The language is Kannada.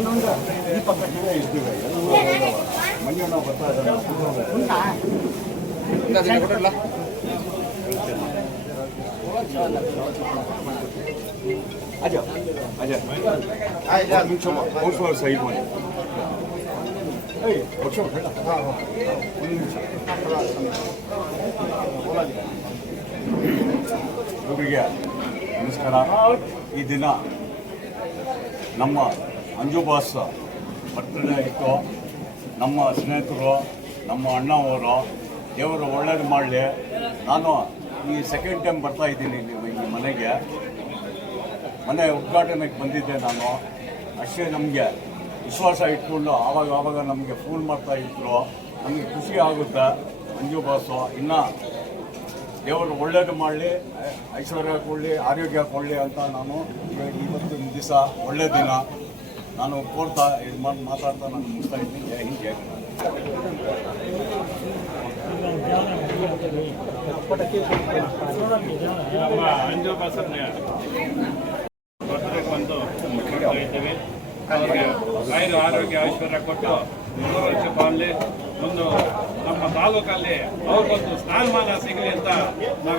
ಇನ್ನೊಂದು ನಾವು ಬರ್ತಾ ಇದ್ದಾರಲ್ಲ ಅಜಯ್ ಅಜಯ್ ಆಯ್ತು ನಿಮಿಷಮ್ಮ ಸೈಡ್ ಮಾಡಿ ಪಕ್ಷ ಹಾಂ ಹಾಂ ನಮಸ್ಕಾರ. ಈ ದಿನ ನಮ್ಮ ಅಂಜು ಬಾಸ್ ಬರ್ತ್ಡೇ ಇತ್ತು ನಮ್ಮ ಸ್ನೇಹಿತರು, ನಮ್ಮ ಅಣ್ಣವರು ದೇವರು ಒಳ್ಳೇದು ಮಾಡಲಿ. ನಾನು ಈ ಸೆಕೆಂಡ್ ಟೈಮ್ ಬರ್ತಾ ಇದ್ದೀನಿ ನೀವು ಈ ಮನೆಗೆ. ಮನೆ ಉದ್ಘಾಟನೆಗೆ ಬಂದಿದ್ದೆ ನಾನು. ಅಷ್ಟೇ ನಮಗೆ ವಿಶ್ವಾಸ ಇಟ್ಕೊಂಡು ಆವಾಗ ಆವಾಗ ನಮಗೆ ಫೋನ್ ಮಾಡ್ತಾ ಇದ್ರು. ನಮಗೆ ಖುಷಿ ಆಗುತ್ತೆ ಅಂಜು ಬಾಸು ಇನ್ನು ದೇವರು ಒಳ್ಳೇದು ಮಾಡಲಿ ಐಶ್ವರ್ಯ ಕೊಡಲಿ, ಆರೋಗ್ಯ ಕೊಡಲಿ ಅಂತ ನಾನು ಇವತ್ತು ದಿವಸ ಒಳ್ಳೆ ದಿನ. ನಾನು ಕೋರ್ತಾ ಇದು ಮಾಡಿ ಮಾತಾಡ್ತಾ ನಾನು ಮುಗಿಸ್ತಾ ಇದ್ದೀನಿ. ಜಯ ಹಿಂದ್ ಜಯ ಬರ್ತ್ಡೇ ಬಂದು ಆರೋಗ್ಯ ಐಶ್ವರ್ಯ ಕೊಟ್ಟು ಮೂರು ವರ್ಷ ಬಾಳಲಿ, ಒಂದು ನಮ್ಮ ತಾಲೂಕಲ್ಲಿ ಅವ್ರಿಗೊಂದು ಸ್ಥಾನಮಾನ ಸಿಗಲಿ ಅಂತ ನಾವು